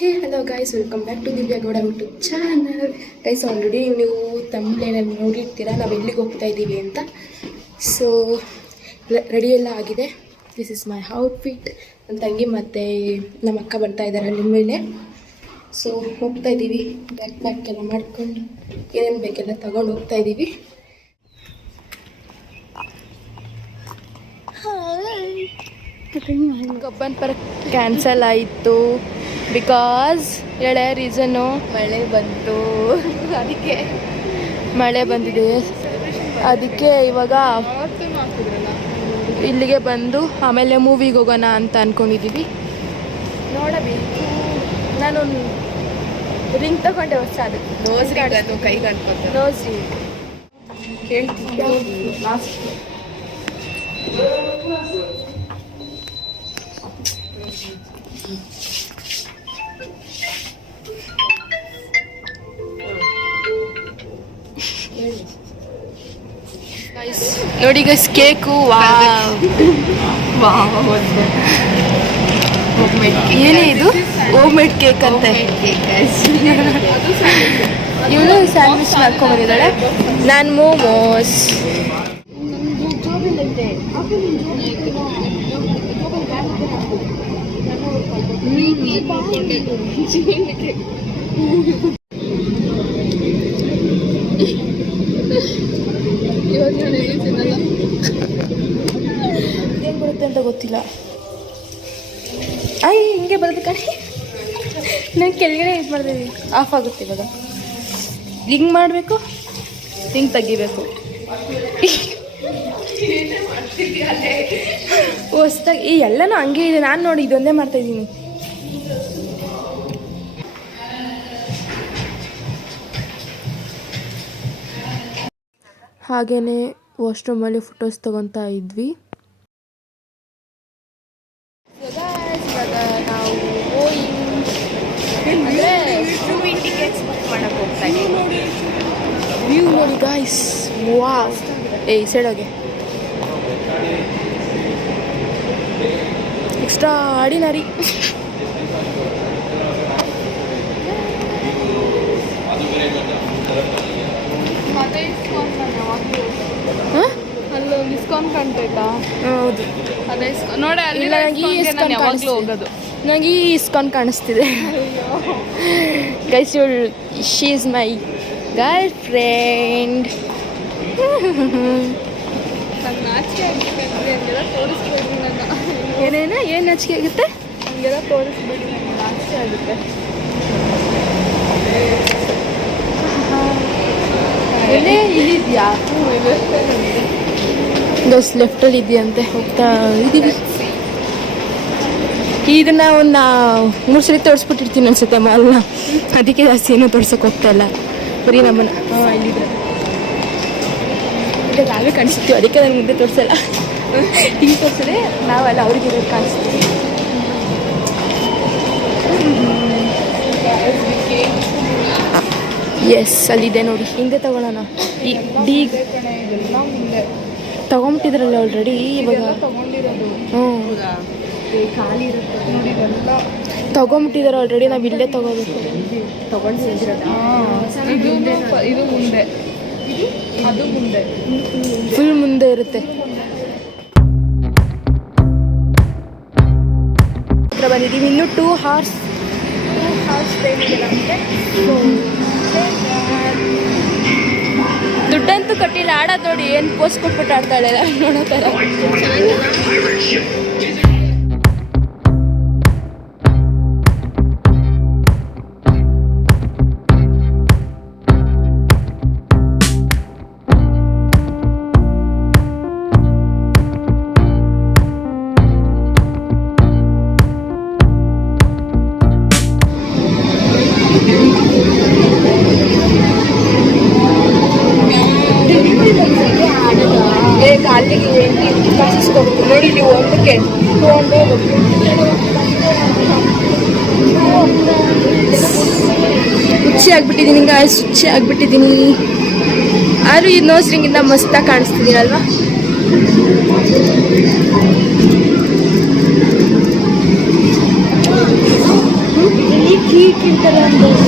Hey hello guys, welcome back to Divya Gowda YouTube channel. Guys, already ನೀವು ತಮಿಳೇನಲ್ಲಿ ನೋಡಿರ್ತೀರ ನಾವು ಎಲ್ಲಿಗೆ ಹೋಗ್ತಾ ಇದ್ದೀವಿ ಅಂತ. ಸೊ ರೆಡಿ ಎಲ್ಲ ಆಗಿದೆ. This is my outfit. ನನ್ನ ತಂಗಿ ಮತ್ತು ನಮ್ಮ ಅಕ್ಕ ಬರ್ತಾ ಇದ್ದಾರೆ ಅಲ್ಲಿ ಮೇಲೆ. ಸೊ ಹೋಗ್ತಾ ಇದ್ದೀವಿ. ಬ್ಯಾಕ್ ಎಲ್ಲ ಮಾಡ್ಕೊಂಡು ಏನೇನು ಬೇಕೆಲ್ಲ ತಗೊಂಡು ಹೋಗ್ತಾ ಇದ್ದೀವಿ. ಕಬ್ಬನ್ ಪಾರ್ಕ್ ಕ್ಯಾನ್ಸಲ್ ಆಯಿತು ಬಿಕಾಸ್ ಹೇಳೆ ರೀಸನ್ನು ಮಳೆ ಬಂತು. ಅದಕ್ಕೆ ಮಳೆ ಬಂದಿದೆ. ಅದಕ್ಕೆ ಇವಾಗ ಇಲ್ಲಿಗೆ ಬಂದು ಆಮೇಲೆ ಮೂವಿಗೆ ಹೋಗೋಣ ಅಂತ ಅಂದ್ಕೊಂಡಿದ್ದೀವಿ. ನೋಡಬೇಕು. ನಾನು ರಿಂಗ್ ತಗೊಂಡೆ ಹೊಸ, ಅದು ನೋಸ್ ರಿಂಗ್ ಅದು ಕೈಗೆ ಅನ್ಕೋತಾರೆ. ನೋಸ್ ರಿಂಗ್ ಹೇಳ್ತೀನಿ ಲಾಸ್ಟ್. ನೋಡಿ ಗೈಸ್, ಕೇಕು. ಏನೇ ಇದು? ಹೋಮ್ ಮೇಡ್ ಕೇಕ್ ಅಂತ. ಇವಳು ಸ್ಯಾಂಡ್ವಿಚ್ ಮಾಡ್ಕೊಂಡ್ಬಂದಿದ್ದಾಳೆ. ನಾನು ಮೋಮೋಸ್. ಏನು ಬರುತ್ತೆ ಅಂತ ಗೊತ್ತಿಲ್ಲ. ಹಿಂಗೆ ಬರುತ್ತೆ ಕಣೆ. ನಾನು ಕೆಳಗಡೆ ಇದು ಮಾಡ್ತೀವಿ, ಆಫ್ ಆಗುತ್ತೆ ಇವಾಗ. ಹಿಂಗೆ ಮಾಡಬೇಕು, ಹಿಂಗೆ ತೆಗಿಬೇಕು. ಹೊಸ್ದಾಗಿ ಎಲ್ಲನೂ ಹಂಗೆ ಇದೆ. ನಾನು ನೋಡಿ ಇದೊಂದೇ ಮಾಡ್ತಾಯಿದ್ದೀನಿ. ಹಾಗೆಯೇ ವಾಶ್ರೂಮಲ್ಲಿ ಫೋಟೋಸ್ ತೊಗೊತಾ ಇದ್ವಿ. ಇವಾಗ ನಾವು ಅಂದರೆ ಮೂವಿ ಟಿಕೆಟ್ಸ್ ಬುಕ್ ಮಾಡಕ್ಕೆ ಹೋಗ್ತಾ ಇದ್ದೀವಿ. ವ್ಯೂ ನೋಡಿ ಗಾಯ್ಸ್. ವಾವ್. ಈ ಸೈಡ್ ಹೋಗಿ. Extra ordinary. ಅಲ್ಲೊಂದು ಇಸ್ಕಾನ್ ಕಾಣ್ತೈತಾ? ಹೌದು, ಅದೇ ನೋಡಿ. ಇಲ್ಲ, ನನಗೆ ಈ ಇಸ್ಕಾನ್ ಹೋಗೋದು. ನನಗೆ ಈ ಇಸ್ಕಾನ್ ಕಾಣಿಸ್ತಿದೆ guys. She is my girl friend. ನಂಗೆ ನಾಚಿಕೆ ಆಗುತ್ತೆ. ಹಂಗೆಲ್ಲ ತೋರಿಸ್ಬೇಡಿ. ಏನು ನಾಚಿಕೆ ಆಗುತ್ತೆ? ಹಂಗೆಲ್ಲ ತೋರಿಸ್ಬೇಡಿ, ನನಗೆ ನಾಚಿಕೆ ಆಗುತ್ತೆ. ಇಲ್ಲಿದ್ಯಾ? ಗೈಸ್, ಲೆಫ್ಟಲ್ಲಿ ಇದೆಯಂತೆ. ಹೋಗ್ತಾ ಇದ್ದೀವಿ. ಇದನ್ನ ಒಂದು 3 ಸರಿ ತೋರಿಸ್ಬಿಟ್ಟಿರ್ತೀನಿ ಅನ್ಸುತ್ತೆ ಮಾಲ್ನ. ಅದಕ್ಕೆ ಜಾಸ್ತಿ ಏನೂ ತೋರ್ಸೋಕೆ ಹೋಗ್ತಾ ಇಲ್ಲ. ಬರೀ ನಮ್ಮನ್ನ ಇಲ್ಲಿದೆ. ಈಗ ನಾವೇ ಕಾಣಿಸ್ತೀವಿ, ಅದಕ್ಕೆ ನಾನು ಮುಂದೆ ತೋರಿಸಲ್ಲ. ಹಿಂಗೆ ತೋರಿಸಿದ್ರೆ ನಾವಲ್ಲ, ಅವ್ರಿಗೆ ಕಾಣಿಸ್ತೀವಿ. ಎಸ್, ಅಲ್ಲಿದೆ ನೋಡಿ. ಹಿಂದೆ ತಗೊಳ್ಳೋಣ. ಈ ಡಿ ತಗೊಂಬಿಟ್ಟಿದ್ರಲ್ಲ ಆಲ್ರೆಡಿ. ಇವಾಗ ತಗೊಂಬಿಟ್ಟಿದ್ದಾರೆ ಆಲ್ರೆಡಿ. ನಾವು ಇಲ್ಲೇ ತಗೋಬೇಕು. ಇದು ಮುಂದೆ, ಅದು ಮುಂದೆ, ಫುಲ್ ಮುಂದೆ ಇರುತ್ತೆ. ಹತ್ರ ಬಂದಿದ್ದೀವಿ. ಇನ್ನೂ 2 hours ಟ್ರೈನ್ ಇದೆ ನಮಗೆ. ದುಡ್ಡಂತೂ ಕಟ್ಟಿಲ್ಲ. ಆಡೋದು ನೋಡಿ, ಏನು ಪೋಸ್ಟ್ ಕೊಟ್ಬಿಟ್ಟು ಆಡ್ತಾಳೆ ನೋಡೋ ಥರ. ಅಲ್ಲಿಗೆ ಕಳಿಸ್ಕೊಬೇಕು ನೋಡಿ. ನೀವು ಒಂದಕ್ಕೆ ಹುಚ್ಚಿ ಆಗ್ಬಿಟ್ಟಿದ್ದೀನಿ ಗಾಯ್ಸ್, ಹುಚ್ಚಿ ಆಗ್ಬಿಟ್ಟಿದ್ದೀನಿ. ಆದರೂ ಈ ನೋಸ್ ರಿಂಗಿಂದ ಮಸ್ತಾಗಿ ಕಾಣಿಸ್ತಿದ್ದೀರಲ್ವಾ? ಚೀಟ್ ಇರ್ತಾರೆ ಅಂಬೋದು.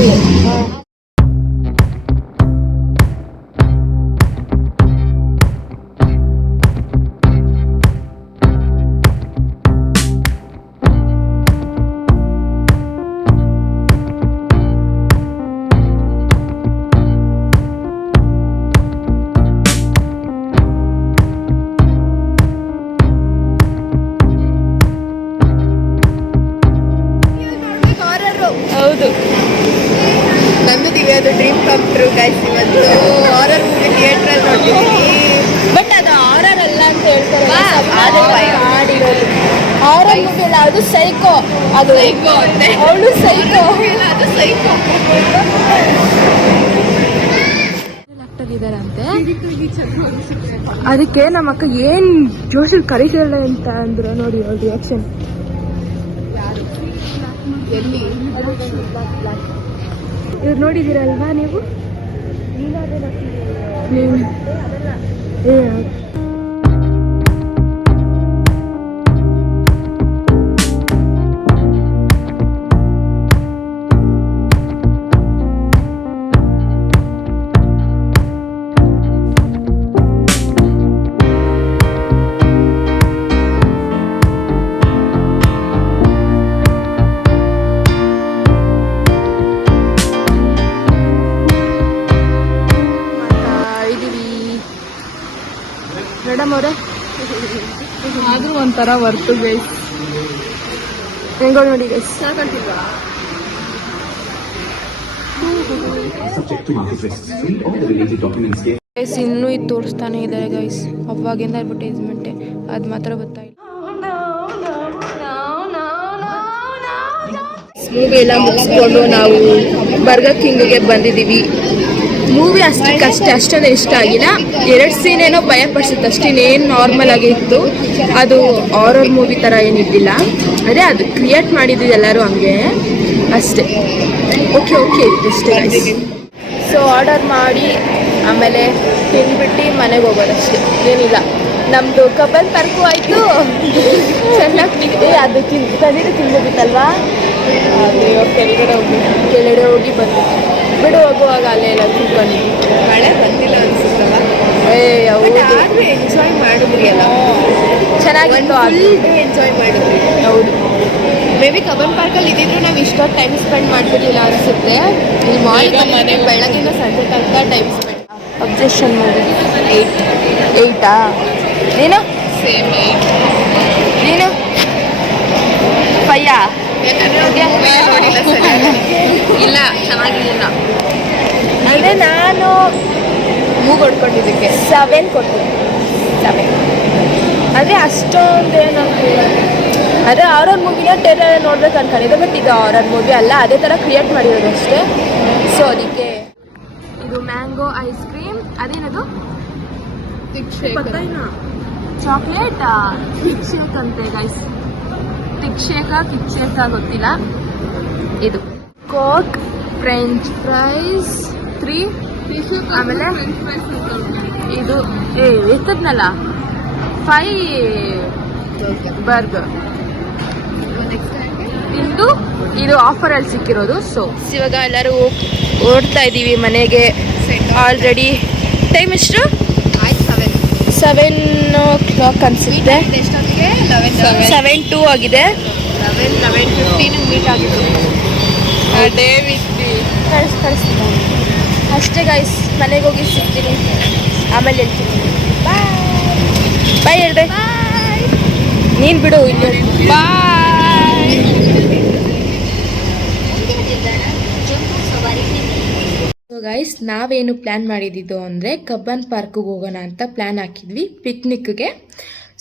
ಹೌದು, ನಂದು ದಿವ್ಯಾದು ಡ್ರೀಮ್ ಕಮ್ ಟ್ರೂ ಗೈಸ್. ಇವತ್ತು ಹಾರರ್ ಮೂವಿ ಥಿಯೇಟ್ರಲ್ಲಿ ನೋಡ್ತಿದ್ದೀವಿ. ಬಟ್ ಅದು ಹಾರರ್ ಅಲ್ಲ ಅಂತ ಹೇಳ್ತಾರೆ. ಅದು ಹಾಡಿರೋದು ಹಾರರ್ ಮೂವಿ ಅಲ್ಲ, ಅದು ಸೈಕೋ. ಅದು ಸೈಕೋ ಅಂತೆ. ಅವಳು ಸೈಕೋ. ಅದು ಸೈಕೋ. ಇದಾರಂತೆ. ಅದಕ್ಕೆ ನಮ್ಮ ಅಕ್ಕ ಏನ್ ಜೋಶಲ್ಲಿ ಕರೀತಿಲ್ಲ ಅಂತ ಅಂದ್ರು. ನೋಡಿ ಅವ್ರ ರಿಯಾಕ್ಷನ್. ಇವ್ರು ನೋಡಿದ್ದೀರಲ್ವಾ ನೀವು? ಮೇಡಮ್ ಅವರೇ, ಆದ್ರೂ ಒಂಥರ ವರ್ತು ಗೈಸ್. ಹೆಂಗೋ ನೋಡಿ ಗೈಸ್. ಗೈಸ್ ಇನ್ನೂ ಇದು ತೋರಿಸ್ತಾನೆ ಇದ್ದಾರೆ ಗೈಸ್. ಅವಾಗಿಂದ ಅಡ್ವರ್ಟೈಸ್ಮೆಂಟೇ, ಅದು ಮಾತ್ರ ಗೊತ್ತಾಯಿಲ್ಲ. ಮೂವಿ ಎಲ್ಲ ಮುಗಿಸ್ಕೊಂಡು ನಾವು ಬರ್ಗರ್ ಕಿಂಗ್ಗೆ ಬಂದಿದ್ದೀವಿ. ಮೂವಿ ಅಷ್ಟೊಂದು ಇಷ್ಟ ಆಗಿಲ್ಲ. 2 ಸೀನ್ ಏನೋ ಭಯ ಪಡಿಸುತ್ತೆ ಅಷ್ಟೇ, ಇನ್ನೇನು ನಾರ್ಮಲ್ ಆಗಿ ಇತ್ತು. ಅದು ಹಾರರ್ ಮೂವಿ ಥರ ಏನಿದ್ದಿಲ್ಲ. ಅದೇ ಅದು ಕ್ರಿಯೇಟ್ ಮಾಡಿದ್ದೀವಿ ಎಲ್ಲರೂ ಹಂಗೆ ಅಷ್ಟೇ. ಓಕೆ ಇತ್ತು ಅಷ್ಟೇ. ಸೊ ಆರ್ಡರ್ ಮಾಡಿ ಆಮೇಲೆ ತಿಂದ್ಬಿಟ್ಟು ಮನೆಗೆ ಹೋಗೋದಷ್ಟೇ, ಏನಿಲ್ಲ. ನಮ್ಮದು ಕಬ್ಬನ್ ಪಾರ್ಕು ಆಯಿತು, ಚೆನ್ನಾಗಿ ನಿದ್ದೆ. ಅದು ತಿನ್ಬೋದಿತ್ತಲ್ವಾ? ಕೆಳಗಡೆ ಹೋಗಿ ಬಂದು ಬಿಡು ಹೋಗುವಾಗ ಅಲ್ಲೇ ಎಲ್ಲ ತಿನ್ಕೊಂಡಿದ್ವಿ. ಮಳೆ ಬಂದಿಲ್ಲ ಅನ್ಸುತ್ತಲ್ಲ. ಹೌದು, ಎಂಜಾಯ್ ಮಾಡಿದ್ರಿ ಅಲ್ಲ, ಚೆನ್ನಾಗಿತ್ತು. ಎಂಜಾಯ್ ಮಾಡಿದ್ರಿ. ಹೌದು, ಮೇ ಬಿ ಕಬ್ಬನ್ ಪಾರ್ಕಲ್ಲಿ ಇದ್ದಿದ್ರು ನಾವು ಇಷ್ಟೊತ್ತು ಟೈಮ್ ಸ್ಪೆಂಡ್ ಮಾಡ್ತಿರ್ಲಿಲ್ಲ ಅನಿಸುತ್ತೆ. ಇಲ್ಲಿ ಮಾರ್ನಿಂಗ್ ಬೆಳಗಿನ ಸಂಜೆ ತನಕ ಟೈಮ್ ಸ್ಪೆಂಡ್. ಅಬ್ಜೆಕ್ಷನ್ ಮೂವಿ 8 ನೀನು ಸೇಮ್ ನೀನು 5 ಯಾಕಂದ್ರೆ ನೋಡಿಲ್ಲ ಸರಿಯಾಗಿ. ಇಲ್ಲ, ಚೆನ್ನಾಗಿರಲಿಲ್ಲ. ಅಂದರೆ ನಾನು ಮೂಗ್ ಹೊಡ್ಕೊಂಡಿದ್ದಕ್ಕೆ 7 ಕೊಡ್ತೀನಿ. 7 ಅಂದರೆ ಅಷ್ಟೊಂದೇನು ಅದೇ ಹಾರರ್ ಮೂವಿನ ಟೆರರ್ ನೋಡ್ಬೇಕು ಅನ್ಕೊಂಡಿದ್ದೆ. ಬಟ್ ಇದು ಹಾರರ್ ಮೂವಿ ಅಲ್ಲ, ಅದೇ ಥರ ಕ್ರಿಯೇಟ್ ಮಾಡಿರೋದು ಅಷ್ಟೇ. ಸೊ ಅದಕ್ಕೆ ಇದು ಮ್ಯಾಂಗೋ ಐಸ್ ಕ್ರೀಮ್. ಅದೇನದು ಚಾಕ್ಲೇಟ್ ಕಿಕ್ ಶೇಕ್ ಅಂತೆ ಗೈಸ್. ಕಿಕ್ ಶೇಕ ಗೊತ್ತಿಲ್ಲ. ಇದು ಕೋಕ್, ಫ್ರೆಂಚ್ ಫ್ರೈಸ್ 3. ಆಮೇಲೆ ಇದು ಎತ್ತದ್ನಲ್ಲ 5 ಬರ್ಗರ್. ಇದು ಆಫರಲ್ಲಿ ಸಿಕ್ಕಿರೋದು. ಸೊ ಇವಾಗ ಎಲ್ಲರೂ ಓಡ್ತಾ ಇದ್ದೀವಿ ಮನೆಗೆ. ಆಲ್ರೆಡಿ ಟೈಮ್ ಎಷ್ಟು? 7 ಅನಿಸುತ್ತೆ. 7:02 ಆಗಿದೆ. 11:15 ಮೀಟ್ ಆಗಿದ್ದು. ಅದೇ ಬಿಟ್ಟು ಕಳಿಸ್ತೀನಿ ಅಷ್ಟೇ ಗೈಸ್. ಮನೆಗೆ ಹೋಗಿ ಸಿಗ್ತೀನಿ, ಆಮೇಲೆ ಹೇಳ್ತೀನಿ ಬಾಯ್ ಹೇಳ್ದೆ. ನೀನು ಬಿಡು ಇಲ್ಲಿ. ಬಾಯ್. ಗೈಸ್ ನಾವೇನು ಪ್ಲ್ಯಾನ್ ಮಾಡಿದ್ದು ಅಂದರೆ ಕಬ್ಬನ್ ಪಾರ್ಕಿಗೆ ಹೋಗೋಣ ಅಂತ ಪ್ಲ್ಯಾನ್ ಹಾಕಿದ್ವಿ ಪಿಕ್ನಿಕ್ಗೆ.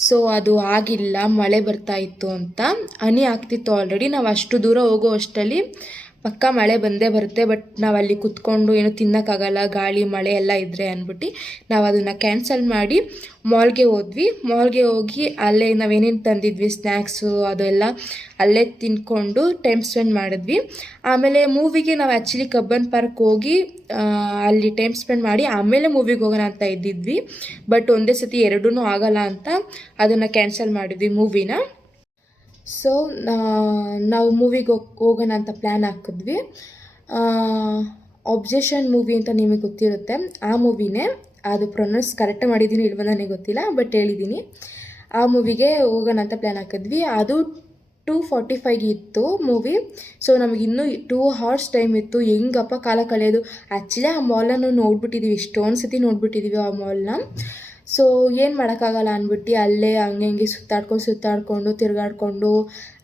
ಸೊ ಅದು ಆಗಿಲ್ಲ, ಮಳೆ ಬರ್ತಾ ಇತ್ತು ಅಂತ. ಹನಿ ಆಗ್ತಿತ್ತು ಆಲ್ರೆಡಿ. ನಾವು ಅಷ್ಟು ದೂರ ಹೋಗೋ ಅಷ್ಟರಲ್ಲಿ ಪಕ್ಕ ಮಳೆ ಬಂದೇ ಬರುತ್ತೆ. ಬಟ್ ನಾವು ಅಲ್ಲಿ ಕುತ್ಕೊಂಡು ಏನೂ ತಿನ್ನೋಕ್ಕಾಗಲ್ಲ, ಗಾಳಿ ಮಳೆ ಎಲ್ಲ ಇದ್ದರೆ ಅಂದ್ಬಿಟ್ಟು ನಾವು ಅದನ್ನು ಕ್ಯಾನ್ಸಲ್ ಮಾಡಿ ಮಾಲ್ಗೆ ಹೋದ್ವಿ. ಮಾಲ್ಗೆ ಹೋಗಿ ಅಲ್ಲೇ ನಾವೇನೇನು ತಂದಿದ್ವಿ ಸ್ನ್ಯಾಕ್ಸು ಅದೆಲ್ಲ ಅಲ್ಲೇ ತಿನ್ಕೊಂಡು ಟೈಮ್ ಸ್ಪೆಂಡ್ ಮಾಡಿದ್ವಿ. ಆಮೇಲೆ ಮೂವಿಗೆ ನಾವು ಆ್ಯಕ್ಚುಲಿ ಕಬ್ಬನ್ ಪಾರ್ಕ್ ಹೋಗಿ ಅಲ್ಲಿ ಟೈಮ್ ಸ್ಪೆಂಡ್ ಮಾಡಿ ಆಮೇಲೆ ಮೂವಿಗೆ ಹೋಗೋಣ ಅಂತ ಇದ್ದಿದ್ವಿ. ಬಟ್ ಒಂದೇ ಸತಿ ಎರಡೂ ಆಗಲ್ಲ ಅಂತ ಅದನ್ನು ಕ್ಯಾನ್ಸಲ್ ಮಾಡಿದ್ವಿ ಮೂವಿನ. ಸೊ ನಾವು ಮೂವಿಗೆ ಹೋಗೋಣ ಅಂತ ಪ್ಲ್ಯಾನ್ ಹಾಕಿದ್ವಿ. ಅಬ್ಜೆಷನ್ ಮೂವಿ ಅಂತ ನಿಮಗೆ ಗೊತ್ತಿರುತ್ತೆ, ಆ ಮೂವಿನೇ. ಅದು ಪ್ರೊನೌನ್ಸ್ ಕರೆಕ್ಟಾಗಿ ಮಾಡಿದ್ದೀನಿ ಇಲ್ವ ನನಗೆ ಗೊತ್ತಿಲ್ಲ, ಬಟ್ ಹೇಳಿದ್ದೀನಿ. ಆ ಮೂವಿಗೆ ಹೋಗೋಣ ಅಂತ ಪ್ಲ್ಯಾನ್ ಹಾಕಿದ್ವಿ. ಅದು 2:45 ಇತ್ತು ಮೂವಿ. ಸೊ ನಮಗೆ ಇನ್ನೂ 2 hours ಟೈಮ್ ಇತ್ತು. ಹೆಂಗಪ್ಪ ಕಾಲ ಕಳೆಯೋದು. ಆ್ಯಕ್ಚುಲಿ ಆ ಮಾಲನ್ನು ನೋಡ್ಬಿಟ್ಟಿದ್ದೀವಿ, ಎಷ್ಟೊಂದು ಸತಿ ನೋಡ್ಬಿಟ್ಟಿದ್ದೀವಿ ಆ ಮಾಲ್ನ. ಸೊ ಏನು ಮಾಡೋಕ್ಕಾಗಲ್ಲ ಅಂದ್ಬಿಟ್ಟು ಅಲ್ಲೇ ಹಂಗೆ ಸುತ್ತಾಡ್ಕೊಂಡು ತಿರುಗಾಡ್ಕೊಂಡು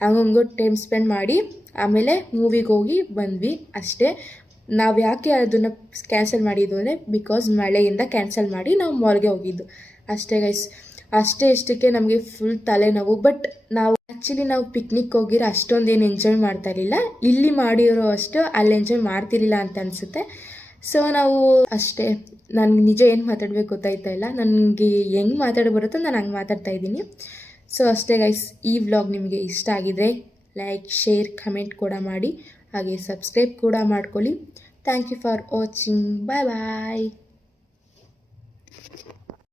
ಹಂಗಂಗೆ ಟೈಮ್ ಸ್ಪೆಂಡ್ ಮಾಡಿ ಆಮೇಲೆ ಮೂವಿಗೆ ಹೋಗಿ ಬಂದ್ವಿ ಅಷ್ಟೇ. ನಾವು ಯಾಕೆ ಅದನ್ನು ಕ್ಯಾನ್ಸಲ್ ಮಾಡಿದ್ದು ಅಂದರೆ ಬಿಕಾಸ್ ಮಳೆಯಿಂದ ಕ್ಯಾನ್ಸಲ್ ಮಾಡಿ ನಾವು ಮಾಲ್ಗೆ ಹೋಗಿದ್ದು ಅಷ್ಟೇ ಗೈಸ್. ಇಷ್ಟಕ್ಕೆ ನಮಗೆ ಫುಲ್ ತಲೆನೋವು. ಬಟ್ ನಾವು ಪಿಕ್ನಿಕ್ ಹೋಗಿರೋ ಅಷ್ಟೊಂದೇನು ಎಂಜಾಯ್ ಮಾಡ್ತಾ ಇರಲಿಲ್ಲ. ಇಲ್ಲಿ ಮಾಡಿರೋ ಅಷ್ಟು ಅಲ್ಲಿ ಎಂಜಾಯ್ ಮಾಡ್ತಿರ್ಲಿಲ್ಲ ಅಂತ ಅನಿಸುತ್ತೆ. ಸೊ ನಾವು ಅಷ್ಟೇ. ನನಗೆ ನಿಜ ಏನು ಮಾತಾಡಬೇಕು ಗೊತ್ತಾಯ್ತಾ ಇಲ್ಲ. ನನಗೆ ಹೆಂಗೆ ಮಾತಾಡ ಬರುತ್ತೋ ನಾನು ಹಂಗೆ ಮಾತಾಡ್ತಾ ಇದ್ದೀನಿ. ಸೊ ಅಷ್ಟೇ ಗೈಸ್, ಈ ವ್ಲಾಗ್ ನಿಮಗೆ ಇಷ್ಟ ಆಗಿದರೆ ಲೈಕ್, ಶೇರ್, ಕಮೆಂಟ್ ಕೂಡ ಮಾಡಿ. ಹಾಗೆ ಸಬ್ಸ್ಕ್ರೈಬ್ ಕೂಡ ಮಾಡ್ಕೊಳ್ಳಿ. Thank you for watching. Bye bye.